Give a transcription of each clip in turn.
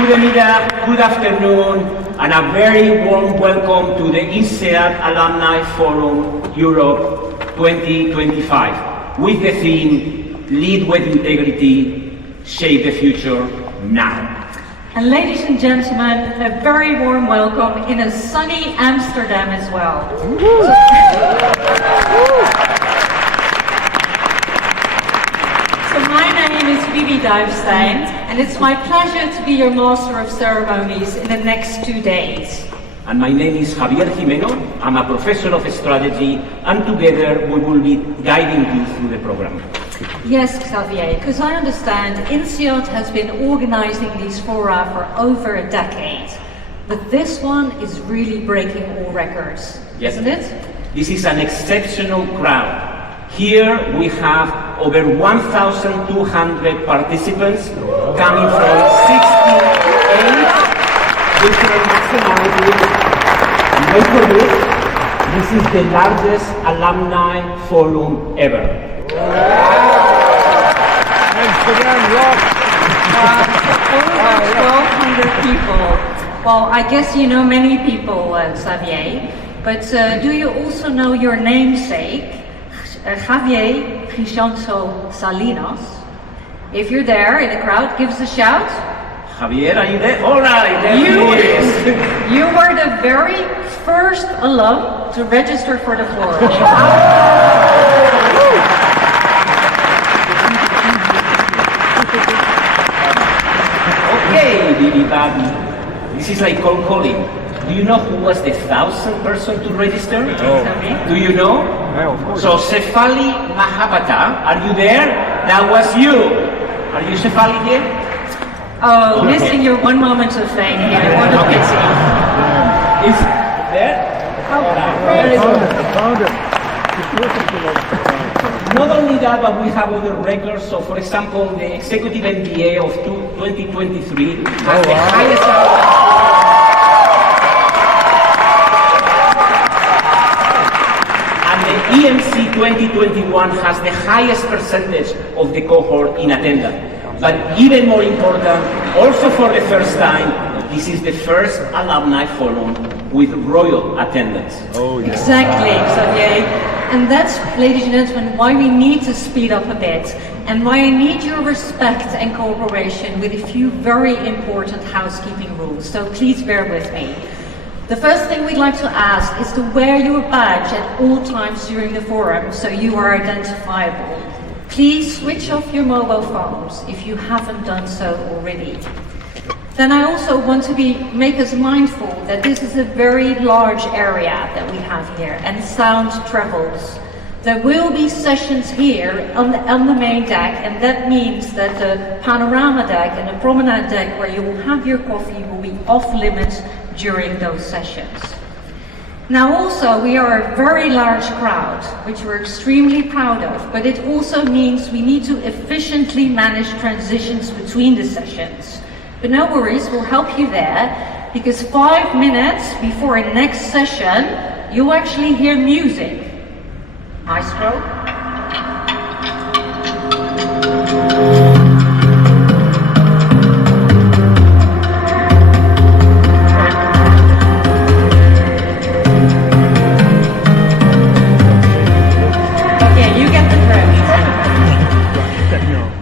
Goedemiddag, good afternoon, and a very warm welcome to the INSEAD Alumni Forum Europe 2025 with the theme Lead with Integrity, Shape the Future Now. And ladies and gentlemen, a very warm welcome in a sunny Amsterdam as well. So my name is Bibi Duivestein, and it's my pleasure to be your Master of Ceremonies in the next 2 days. And my name is Javier Jimeno. I'm a professor of strategy, and together we will be guiding you through the program. Yes, Xavier, because I understand INSEAD has been organizing these fora for over a decade. But this one is really breaking all records, isn't it? This is an exceptional crowd. Here we have over 1,200 participants coming from 68 different nationalities. And wait for this is the largest alumni forum ever. Over 1,200 people. Well, I guess you know many people, Xavier, but do you also know your namesake, Javier Crisanto Salinas? If you're there in the crowd, give us a shout. Javier, are you there? All right, there he is. You were the very first alum to register for the forum. Okay, Bibi Babi. This is like cold calling. Do you know who was the 1,000th person to register? Oh. Do you know? Yeah, of course. So Sefali Mahapata, are you there? That was you. Are you Sefali here? Oh, missing your one moment of fame here. What a pity. Is there? Found it. Not only that, but we have other records. So, for example, the Executive MBA of 2023 has the highest. And the EMC 2021 has the highest percentage of the cohort in attendance. But even more important, also for the first time, this is the first alumni forum with royal attendance. Oh, yeah. Exactly, Xavier. And that's, ladies and gentlemen, why we need to speed up a bit and why I need your respect and cooperation with a few very important housekeeping rules. So please bear with me. The first thing we'd like to ask is to wear your badge at all times during the forum so you are identifiable. Please switch off your mobile phones if you haven't done so already. Then I also want to make us mindful that this is a very large area that we have here and sound travels. There will be sessions here on the main deck, and that means that the panorama deck and the promenade deck where you will have your coffee will be off limits during those sessions. Now also, we are a very large crowd, which we're extremely proud of, but it also means we need to efficiently manage transitions between the sessions. But no worries, we'll help you there, because 5 minutes before our next session, you'll actually hear music. Maestro?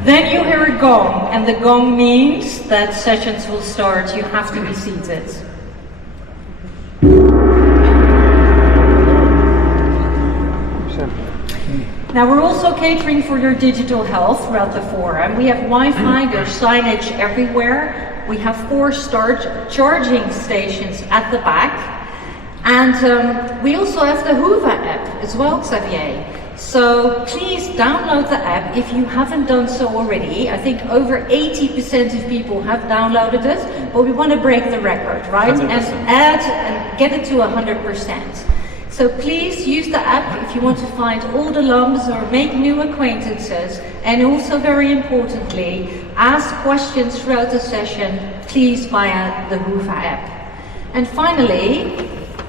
Then you hear a gong, and the gong means that sessions will start. You have to be seated. Now we're also catering for your digital health throughout the forum. We have Wi-Fi, there's signage everywhere. We have 4 charging stations at the back. And we also have the Hoover app as well, Xavier. So please download the app if you haven't done so already. I think over 80% of people have downloaded it, but we want to break the record, right? 100%. And add and get it to 100%. So please use the app if you want to find old alums or make new acquaintances. And also very importantly, ask questions throughout the session, please via the Hoover app. And finally,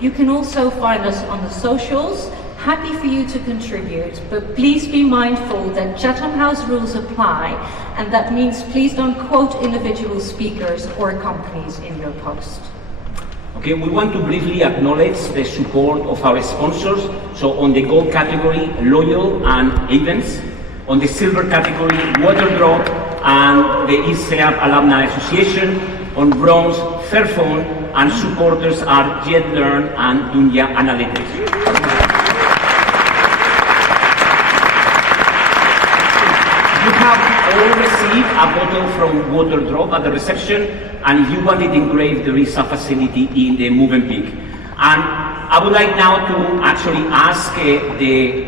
you can also find us on the socials. Happy for you to contribute, but please be mindful that Chatham House rules apply, and that means please don't quote individual speakers or companies in your post. Okay, we want to briefly acknowledge the support of our sponsors. So on the gold category, Loyal and Events. On the silver category, Waterdrop and the INSEAD Alumni Association. On bronze, Fairphone, and supporters are JetLearn and Dunya Analytics. You have all received a bottle from Waterdrop at the reception, and if you want it engraved, there is a facility in the Movenpick. And I would like now to actually ask the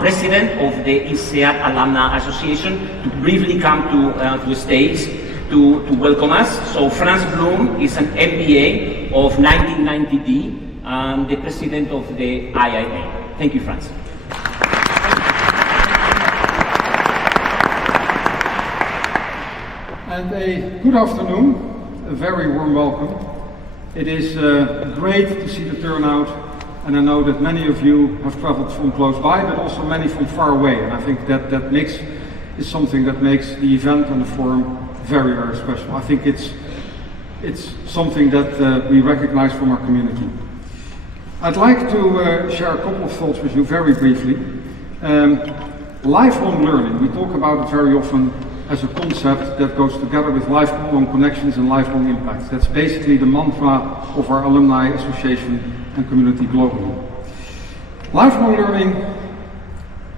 president of the INSEAD Alumni Association to briefly come to the stage to welcome us. So Franz Blum is an MBA of 1990D and the president of the IIA. Thank you, Franz. And a good afternoon, a very warm welcome. It is great to see the turnout, and I know that many of you have traveled from close by, but also many from far away. And I think that mix is something that makes the event and the forum very, very special. I think it's something that we recognize from our community. I'd like to share a couple of thoughts with you very briefly. Lifelong learning, we talk about it very often as a concept that goes together with lifelong connections and lifelong impacts. That's basically the mantra of our alumni association and community globally. Lifelong learning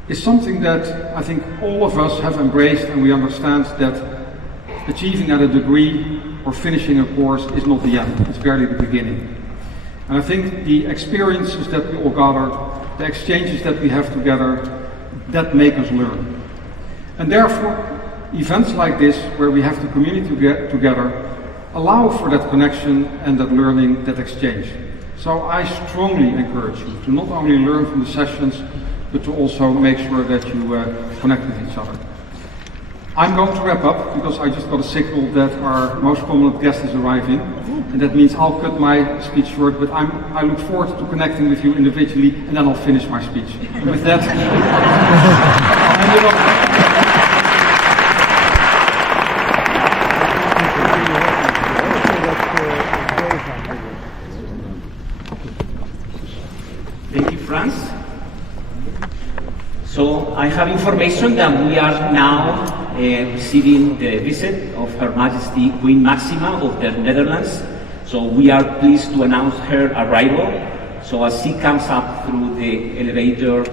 is something that I think all of us have embraced, and we understand that achieving at a degree or finishing a course is not the end, it's barely the beginning. And I think the experiences that we all gathered, the exchanges that we have together, that make us learn. And therefore, events like this, where we have the community together, allow for that connection and that learning, that exchange. So I strongly encourage you to not only learn from the sessions, but to also make sure that you connect with each other. I'm going to wrap up because I just got a signal that our most prominent guest is arriving, and that means I'll cut my speech short, but I look forward to connecting with you individually, and then I'll finish my speech. And with that, I'll hand it over. Thank you, Franz. So I have information that we are now receiving the visit of Her Majesty Queen Maxima of the Netherlands. So we are pleased to announce her arrival. So as she comes up through the elevator,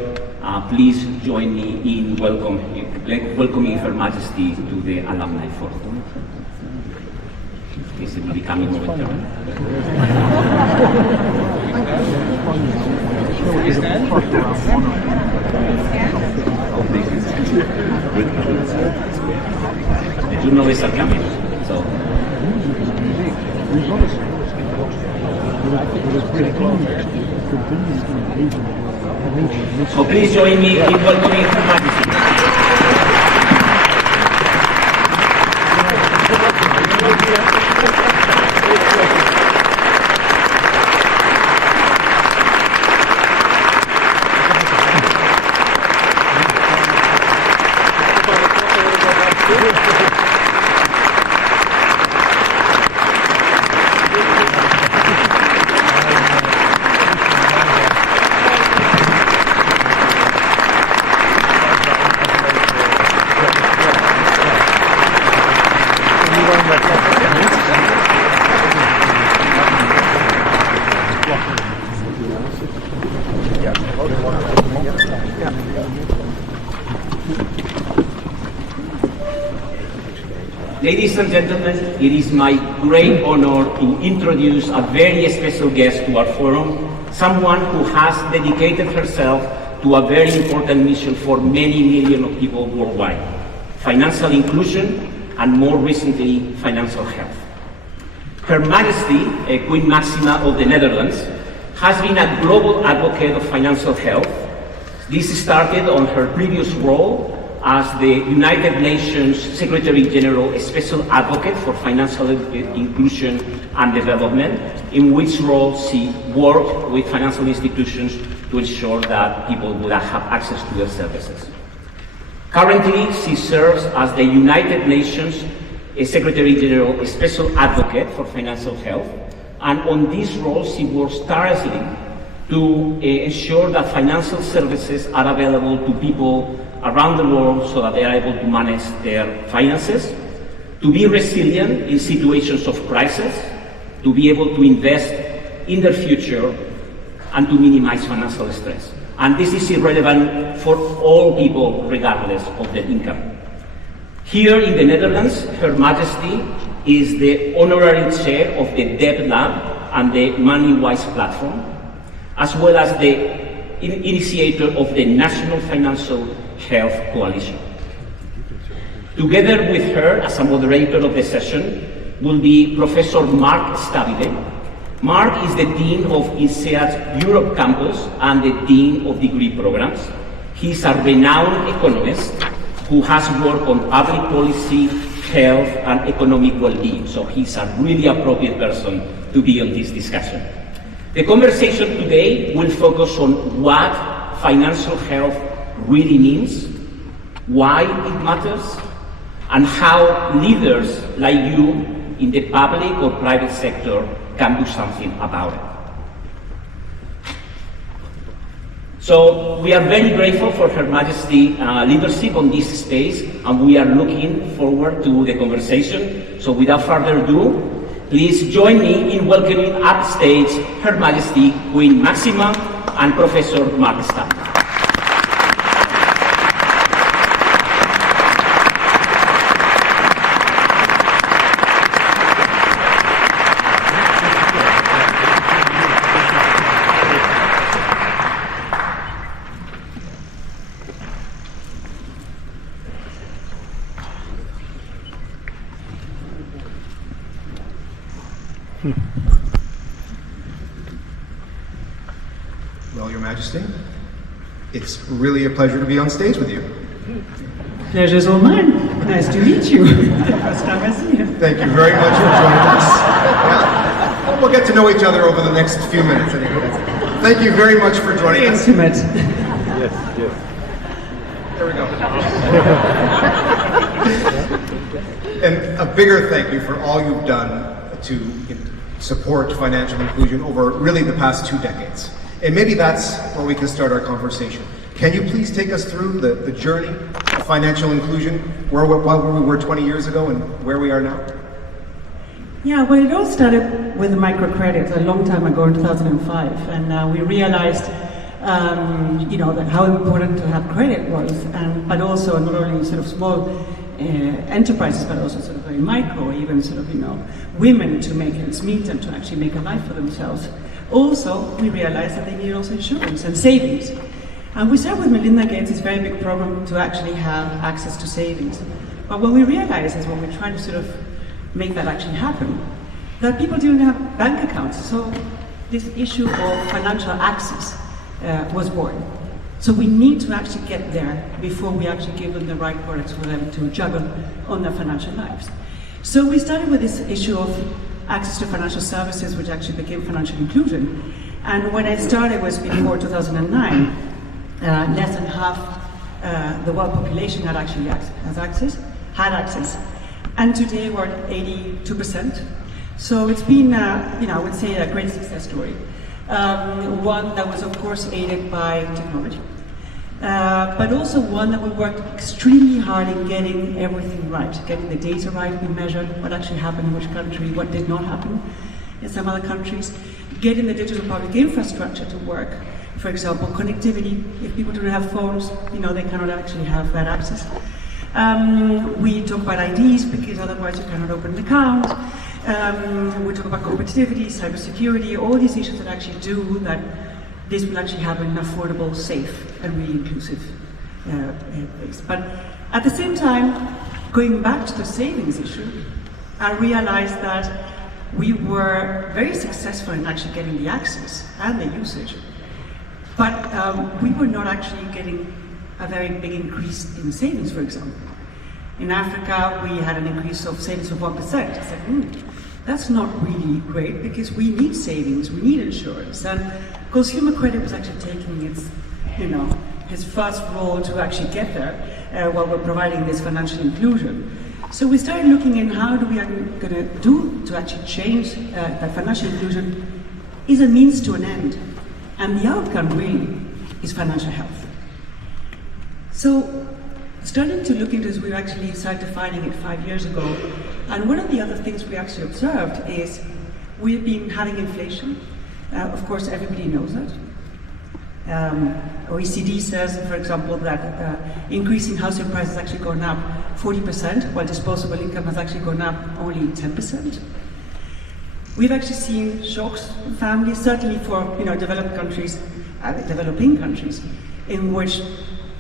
please join me in welcoming Her Majesty to the Alumni Forum. This will be coming momentarily. The journalists are coming, so. So please join me in welcoming Her Majesty. Ladies and gentlemen, it is my great honor to introduce a very special guest to our forum, someone who has dedicated herself to a very important mission for many millions of people worldwide: financial inclusion and, more recently, financial health. Her Majesty, Queen Maxima of the Netherlands, has been a global advocate of financial health. This started on her previous role as the United Nations Secretary General Special Advocate for Financial Inclusion and Development, in which role she worked with financial institutions to ensure that people would have access to their services. Currently, she serves as the United Nations Secretary General Special Advocate for Financial Health, and on this role she works tirelessly to ensure that financial services are available to people around the world so that they are able to manage their finances, to be resilient in situations of crisis, to be able to invest in their future, and to minimize financial stress. And this is relevant for all people, regardless of their income. Here in the Netherlands, Her Majesty is the honorary chair of the Debt Lab and the MoneyWise platform, as well as the initiator of the National Financial Health Coalition. Together with her, as a moderator of the session, will be Professor Mark Stabile. Mark is the Dean of INSEAD's Europe Campus and the Dean of Degree Programs. He is a renowned economist who has worked on public policy, health, and economic well-being, so he's a really appropriate person to be on this discussion. The conversation today will focus on what financial health really means, why it matters, and how leaders like you in the public or private sector can do something about it. So we are very grateful for Her Majesty's leadership on this space, and we are looking forward to the conversation. So without further ado, please join me in welcoming upstage Her Majesty Queen Maxima and Professor Mark Stabile. Well, Your Majesty, it's really a pleasure to be on stage with you. Pleasure's all mine. Nice to meet you. First time I see you. Thank you very much for joining us. Yeah. We'll get to know each other over the next few minutes anyway. Thank you very much for joining Very us. intimate. Yes. There we go. And a bigger thank you for all you've done to support financial inclusion over really the past 2 decades. And maybe that's where we can start our conversation. Can you please take us through the journey of financial inclusion, where we were 20 years ago and where we are now? Yeah, well, it all started with microcredit a long time ago in 2005, and we realized, that how important to have credit was, but also not only sort of small enterprises, but also sort of very micro, even sort of women to make ends meet and to actually make a life for themselves. Also, we realized that they needed also insurance and savings. And we said with Melinda Gates, it's a very big problem to actually have access to savings. But what we realized is when we're trying to sort of make that actually happen, that people didn't have bank accounts. So this issue of financial access was born. So we need to actually get there before we actually give them the right products for them to juggle on their financial lives. So we started with this issue of access to financial services, which actually became financial inclusion. And when I started was before 2009, less than half the world population had actually had access. And today we're at 82%. So it's been, I would say, a great success story. One that was, of course, aided by technology. But also one that we worked extremely hard in getting everything right, getting the data right. We measured what actually happened in which country, what did not happen in some other countries, getting the digital public infrastructure to work. For example, connectivity. If people don't have phones, they cannot actually have that access. We talk about IDs because otherwise you cannot open an account. We talk about competitivity, cybersecurity, all these issues that actually do that this will actually have an affordable, safe, and really inclusive place. But at the same time, going back to the savings issue, I realized that we were very successful in actually getting the access and the usage, but we were not actually getting a very big increase in savings, for example. In Africa, we had an increase of savings of 1%. I said, that's not really great because we need savings, we need insurance. And consumer credit was actually taking its, his first role to actually get there while we're providing this financial inclusion. So we started looking in how do we are going to do to actually change that financial inclusion is a means to an end. And the outcome really is financial health. So starting to look into this, we actually started defining it 5 years ago. And one of the other things we actually observed is we've been having inflation. Of course, everybody knows that. OECD says, for example, that increasing housing prices has actually gone up 40%, while disposable income has actually gone up only 10%. We've actually seen shocks in families, certainly for developed countries, developing countries, in which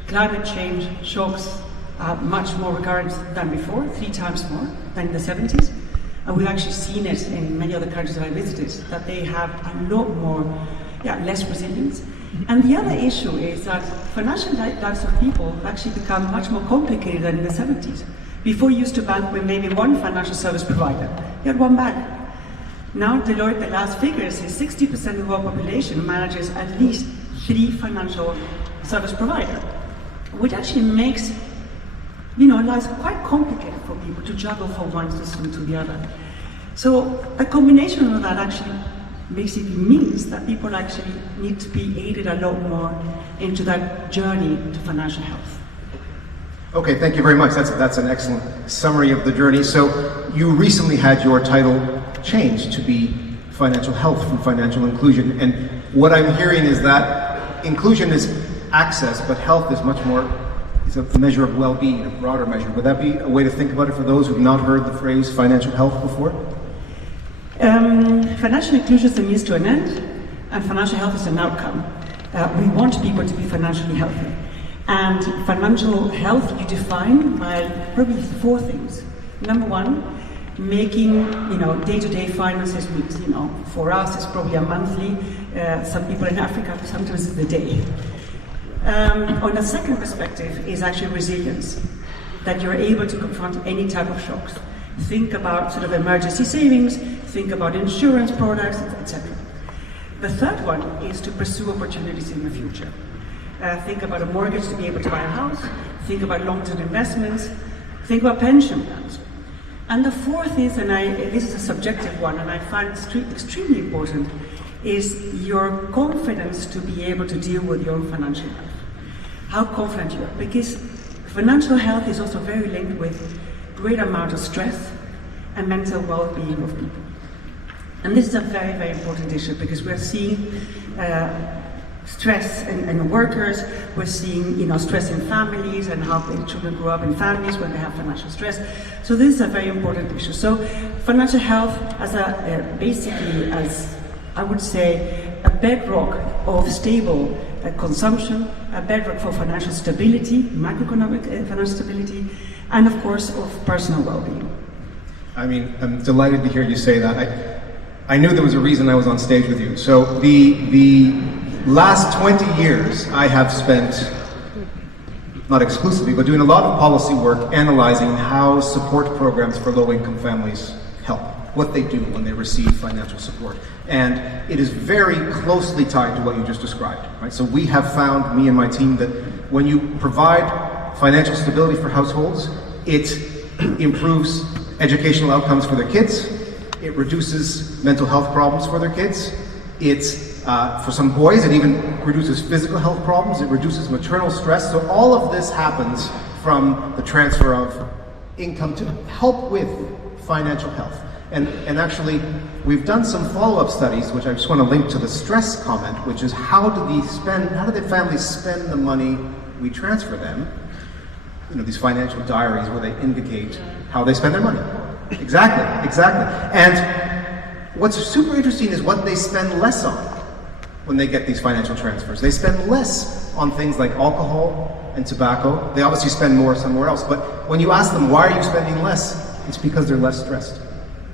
climate change shocks are much more recurrent than before, 3 times more than in the 70s. And we've actually seen it in many other countries that I visited, that they have a lot more, less resilience. And the other issue is that financial lives of people have actually become much more complicated than in the 70s. Before you used to bank with maybe one financial service provider. You had one bank. Now Deloitte, the last figures, is 60% of our population manages at least 3 financial service providers, which actually makes lives quite complicated for people to juggle from one system to the other. So a combination of that actually basically means that people actually need to be aided a lot more into that journey to financial health. Okay, thank you very much. That's an excellent summary of the journey. So you recently had your title changed to be financial health from financial inclusion. And what I'm hearing is that inclusion is access, but health is much more, it's a measure of well-being, a broader measure. Would that be a way to think about it for those who've not heard the phrase financial health before? Financial inclusion is a means to an end, and financial health is an outcome. We want people to be financially healthy. And financial health you define by probably 4 things. Number 1, making day-to-day finances meet. For us it's probably a monthly. Some people in Africa sometimes it's the day. On the second perspective is actually resilience, that you're able to confront any type of shocks. Think about sort of emergency savings, think about insurance products, etc. The third one is to pursue opportunities in the future. Think about a mortgage to be able to buy a house, think about long-term investments, think about pension plans. And the fourth is, and this is a subjective one, and I find it extremely important, is your confidence to be able to deal with your own financial life. How confident you are, because financial health is also very linked with great amount of stress and mental well-being of people. And this is a very, very important issue because we're seeing stress in workers, we're seeing stress in families and how the children grow up in families when they have financial stress. So this is a very important issue. So financial health as basically as I would say a bedrock of stable consumption, a bedrock for financial stability, macroeconomic financial stability, and of course of personal well-being. I mean, I'm delighted to hear you say that. I knew there was a reason I was on stage with you. So the last 20 years I have spent, not exclusively, but doing a lot of policy work analyzing how support programs for low-income families help, what they do when they receive financial support. And it is very closely tied to what you just described, right? So we have found, me and my team, that when you provide financial stability for households, it improves educational outcomes for their kids, it reduces mental health problems for their kids, for some boys, it even reduces physical health problems, it reduces maternal stress. So all of this happens from the transfer of income to help with financial health. And actually, we've done some follow-up studies, which I just want to link to the stress comment, which is how do the families spend the money we transfer them? These financial diaries where they indicate how they spend their money. Exactly. And what's super interesting is what they spend less on when they get these financial transfers. They spend less on things like alcohol and tobacco. They obviously spend more somewhere else, but when you ask them why are you spending less, it's because they're less stressed.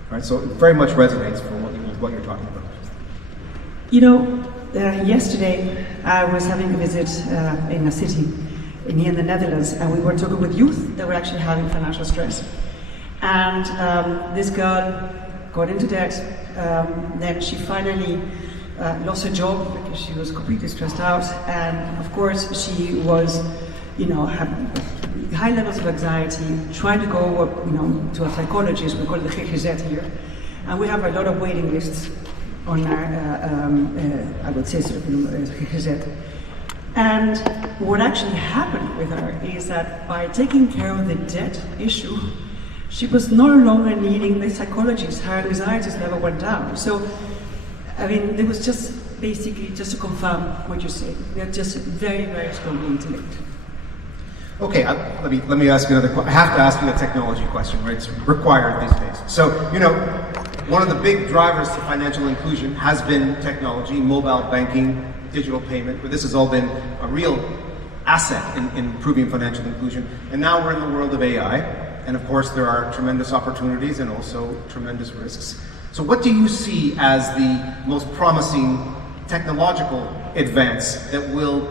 Right? So it very much resonates with what you're talking about. Yesterday I was having a visit in a city in the Netherlands, and we were talking with youth that were actually having financial stress. And this girl got into debt. Then she finally lost her job because she was completely stressed out, and of course she was, had high levels of anxiety, trying to go, to a psychologist. We call it the GGZ here, and we have a lot of waiting lists on our, I would say, sort of GGZ. And what actually happened with her is that by taking care of the debt issue, she was no longer needing the psychologist. Her anxiety level went down. So, I mean, it was just basically just to confirm what you say. They're just very, very strongly interlinked. Okay, let me ask you another question. I have to ask you the technology question, right? It's required these days. So, one of the big drivers to financial inclusion has been technology, mobile banking, digital payment, but this has all been a real asset in improving financial inclusion. And now we're in the world of AI, and of course there are tremendous opportunities and also tremendous risks. So what do you see as the most promising technological advance that will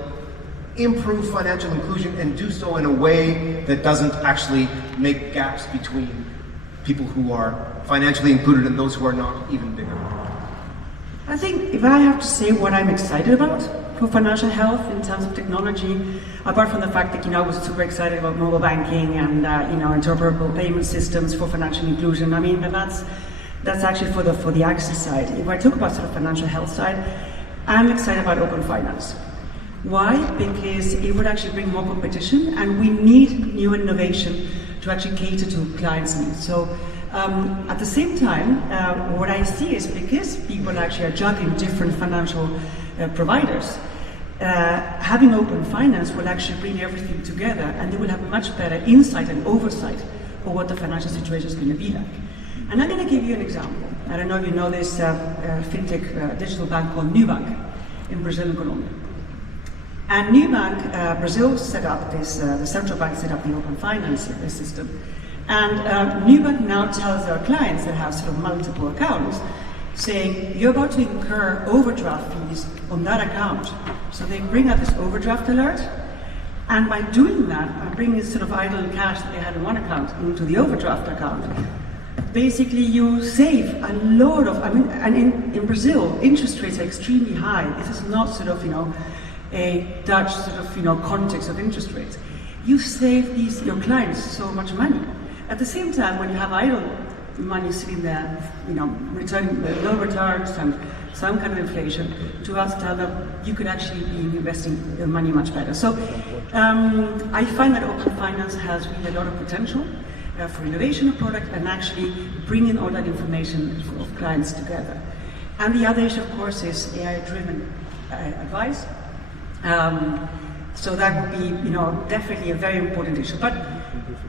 improve financial inclusion and do so in a way that doesn't actually make gaps between people who are financially included and those who are not even bigger? I think if I have to say what I'm excited about for financial health in terms of technology, apart from the fact that I was super excited about mobile banking and interoperable payment systems for financial inclusion. I mean, that's actually for the access side. If I talk about sort of financial health side, I'm excited about open finance. Why? Because it would actually bring more competition, and we need new innovation to actually cater to clients' needs. So at the same time, what I see is because people actually are juggling different financial providers, having open finance will actually bring everything together, and they will have much better insight and oversight of what the financial situation is going to be like. And I'm going to give you an example. I don't know if you know this fintech digital bank called Nubank in Brazil and Colombia. And Nubank, Brazil set up this, the central bank set up the open finance system. And Nubank now tells their clients that have sort of multiple accounts, saying, you're about to incur overdraft fees on that account. So they bring up this overdraft alert, and by doing that, by bringing sort of idle cash that they had in one account into the overdraft account, basically you save a lot of, and in Brazil, interest rates are extremely high. This is not sort of, a Dutch sort of, context of interest rates. You save your clients so much money. At the same time, when you have idle money sitting there, returning low returns and some kind of inflation, to us tell them you could actually be investing your money much better. So I find that open finance has really a lot of potential for innovation of product and actually bringing all that information of clients together. And the other issue, of course, is AI-driven advice. So that would be, definitely a very important issue. But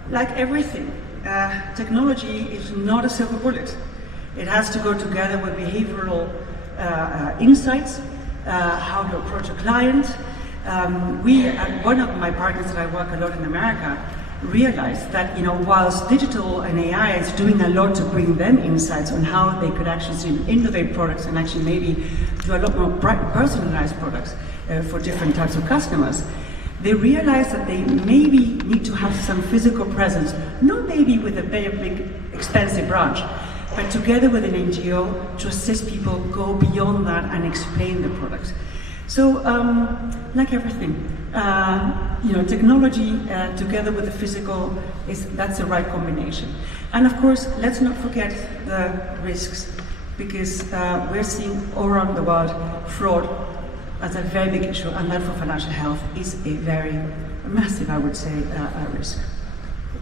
like everything, technology is not a silver bullet. It has to go together with behavioral insights, how to approach a client. One of my partners that I work a lot in America realized that, whilst digital and AI is doing a lot to bring them insights on how they could actually innovate products and actually maybe do a lot more personalized products for different types of customers, they realize that they maybe need to have some physical presence, not maybe with a very big, expensive branch, but together with an NGO to assist people go beyond that and explain the products. So, like everything, technology together with the physical, that's the right combination. And of course, let's not forget the risks, because we're seeing all around the world fraud as a very big issue, and that for financial health is a very massive, I would say, risk.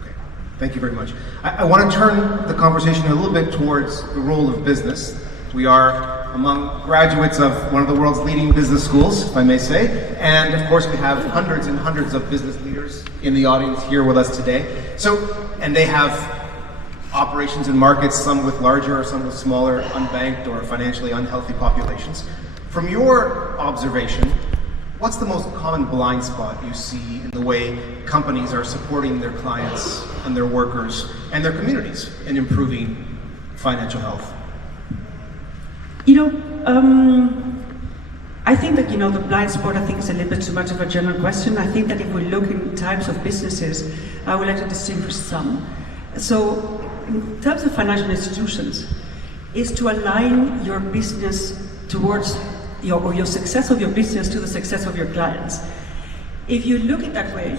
Okay, thank you very much. I want to turn the conversation a little bit towards the role of business. We are among graduates of one of the world's leading business schools, if I may say, and of course we have hundreds and hundreds of business leaders in the audience here with us today. And they have operations in markets, some with larger or some with smaller, unbanked or financially unhealthy populations. From your observation, what's the most common blind spot you see in the way companies are supporting their clients and their workers and their communities in improving financial health? I think that, the blind spot, I think is a little bit too much of a general question. I think that if we look in types of businesses, I would like to distinguish some. So, in terms of financial institutions, is to align your business towards your success of your business to the success of your clients. If you look at that way,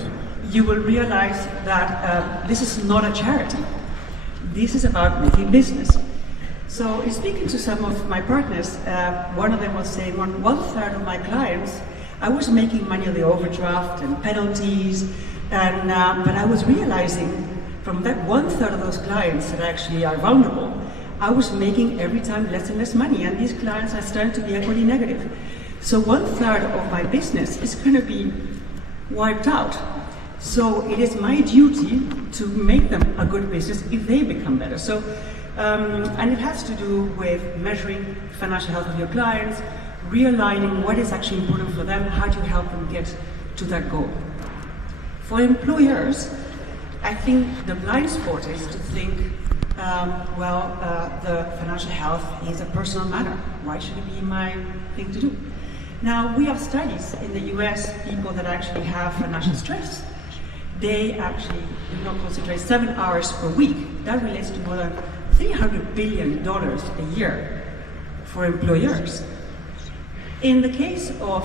you will realize that this is not a charity. This is about making business. So in speaking to some of my partners, one of them was saying, one third of my clients, I was making money on the overdraft and penalties, and but I was realizing from that 1/3 of those clients that actually are vulnerable, I was making every time less and less money, and these clients are starting to be equity negative. So 1/3 of my business is going to be wiped out. So it is my duty to make them a good business if they become better. So, and it has to do with measuring financial health of your clients, realigning what is actually important for them, how do you help them get to that goal. For employers, I think the blind spot is to think, the financial health is a personal matter. Why should it be my thing to do? Now, we have studies in the US, people that actually have financial stress. They actually do not concentrate 7 hours per week. That relates to more than $300 billion a year for employers. In the case of,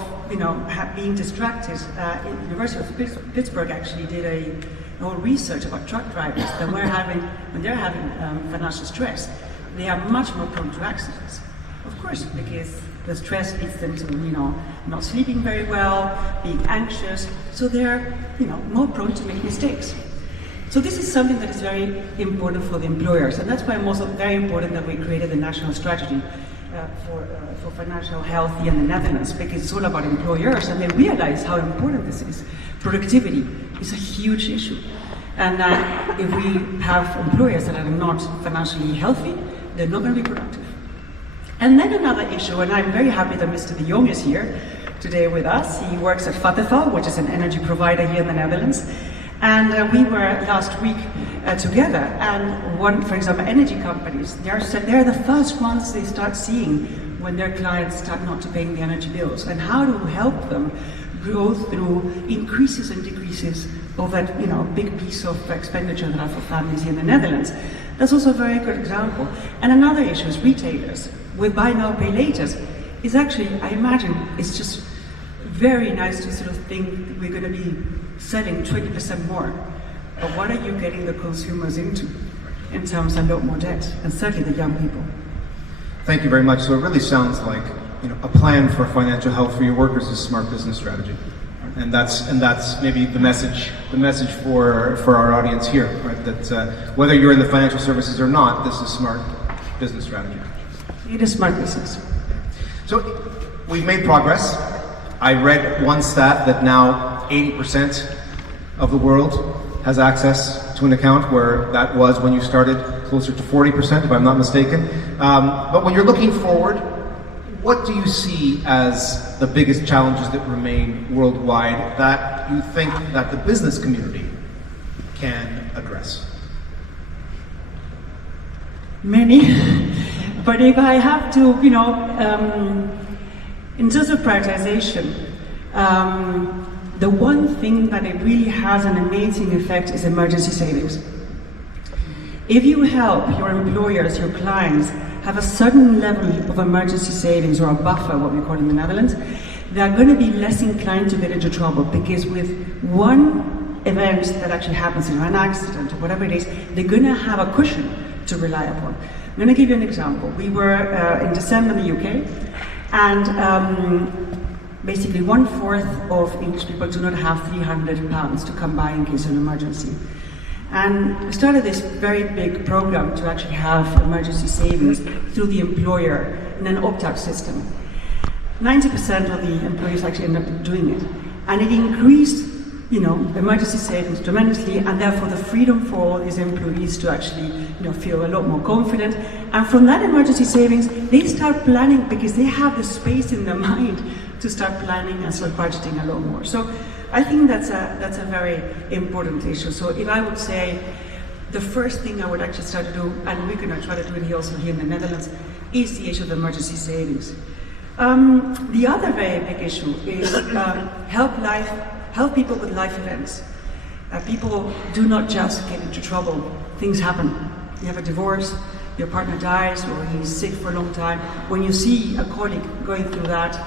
being distracted, the University of Pittsburgh actually did a whole research about truck drivers that when they're having financial stress, they are much more prone to accidents. Of course, because the stress leads them to, not sleeping very well, being anxious, so they're, more prone to make mistakes. So this is something that is very important for the employers, and that's why it's also very important that we created a national strategy for financial health here in the Netherlands, because it's all about employers, and they realize how important this is. Productivity is a huge issue, and if we have employers that are not financially healthy, they're not going to be productive. And then another issue, and I'm very happy that Mr. de Jong is here today with us. He works at Vattenfall, which is an energy provider here in the Netherlands. And we were last week together, and for example, energy companies, they're the first ones they start seeing when their clients start not to pay the energy bills, and how to help them go through increases and decreases of that, big piece of expenditure that are for families here in the Netherlands. That's also a very good example. And another issue is retailers. With buy now, pay later, is actually, I imagine, it's just very nice to sort of think we're going to be selling 20% more. But what are you getting the consumers into in terms of a lot more debt, and certainly the young people? Thank you very much. So it really sounds like a plan for financial health for your workers is a smart business strategy, and that's maybe the message for our audience here, right? That whether you're in the financial services or not, this is smart business strategy. It is smart business. So we've made progress. I read one stat that now 80% of the world has access to an account, where that was, when you started, closer to 40%, if I'm not mistaken. But when you're looking forward, what do you see as the biggest challenges that remain worldwide that you think that the business community can address? Many. But if I have to, in terms of prioritization, the one thing that it really has an amazing effect is emergency savings. If you help your employers, your clients, have a certain level of emergency savings, or a buffer, what we call in the Netherlands, they're going to be less inclined to get into trouble, because with one event that actually happens, an accident or whatever it is, they're going to have a cushion to rely upon. I'm going to give you an example. We were in December in the UK, and basically 1/4 of English people do not have £300 to come by in case of an emergency. And we started this very big program to actually have emergency savings through the employer in an opt-out system. 90% of the employees actually end up doing it, and it increased emergency savings tremendously, and therefore the freedom for all these employees to actually, feel a lot more confident. And from that emergency savings, they start planning, because they have the space in their mind to start planning and start budgeting a lot more. So I think that's a very important issue. So if I would say, the first thing I would actually start to do, and we're going to try to do it here also here in the Netherlands, is the issue of emergency savings. The other very big issue is help people with life events. People do not just get into trouble. Things happen. You have a divorce, your partner dies, or he's sick for a long time. When you see a colleague going through that,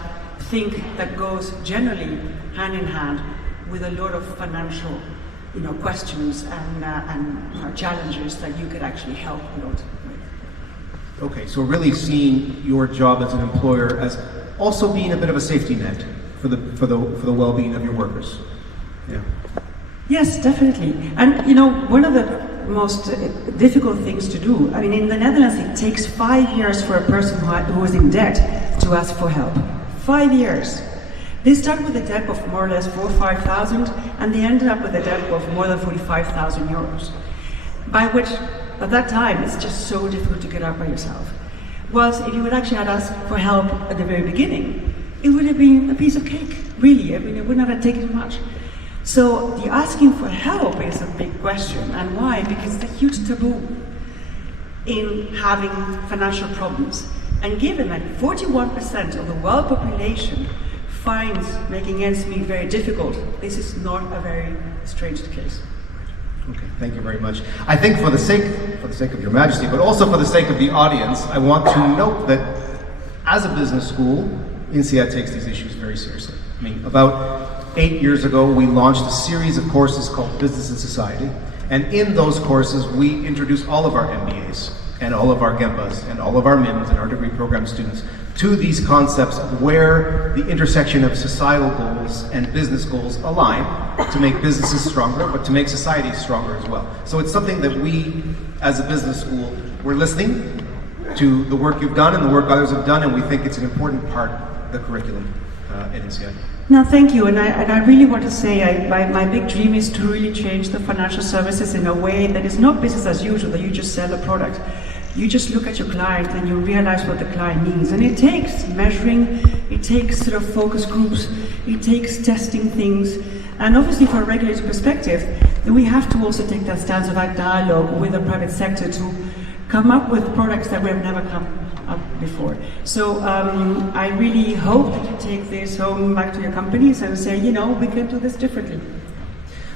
think that goes generally hand in hand with a lot of financial, questions and challenges that you could actually help a lot with. Okay, so really seeing your job as an employer as also being a bit of a safety net for the well-being of your workers. Yeah. Yes, definitely. And one of the most difficult things to do, I mean, in the Netherlands it takes 5 years for a person who is in debt to ask for help. 5 years. They start with a debt of more or less 4,000 or 5,000, and they ended up with a debt of more than 45,000 euros. By which, at that time, it's just so difficult to get out by yourself. Whilst if you would actually had asked for help at the very beginning, it would have been a piece of cake, really. I mean, it would not have taken much. So the asking for help is a big question. And why? Because it's a huge taboo in having financial problems. And given that 41% of the world population finds making ends meet very difficult, this is not a very strange case. Okay, thank you very much. I think for the sake of Your Majesty, but also for the sake of the audience, I want to note that as a business school, INSEAD takes these issues very seriously. I mean, about 8 years ago, we launched a series of courses called Business and Society, and in those courses, we introduced all of our MBAs and all of our GEMBAs and all of our MIMs and our degree program students to these concepts of where the intersection of societal goals and business goals align to make businesses stronger, but to make society stronger as well. So it's something that we, as a business school, we're listening to the work you've done and the work others have done, and we think it's an important part of the curriculum at INSEAD. No, thank you. And I really want to say my big dream is to really change the financial services in a way that is not business as usual, that you just sell a product. You just look at your client and you realize what the client needs. And it takes measuring, it takes sort of focus groups, it takes testing things. And obviously from a regulator's perspective, then we have to also take that stance of our dialogue with the private sector to come up with products that we have never come up before. So I really hope that you take this home back to your companies and say, we can do this differently.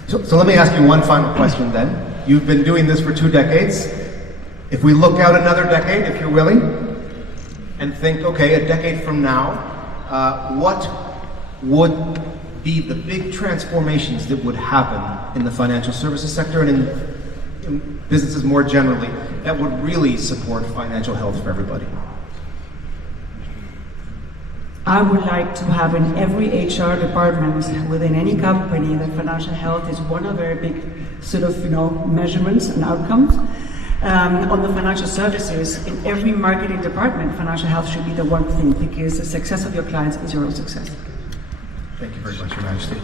So let me ask you one final question then. You've been doing this for 2 decades. If we look out another decade, if you're willing, and think, okay, a decade from now, what would be the big transformations that would happen in the financial services sector and in businesses more generally that would really support financial health for everybody? I would like to have in every HR department within any company that financial health is one of their big sort of, measurements and outcomes. On the financial services, in every marketing department, financial health should be the one thing, because the success of your clients is your own success. Thank you very much, Your Majesty.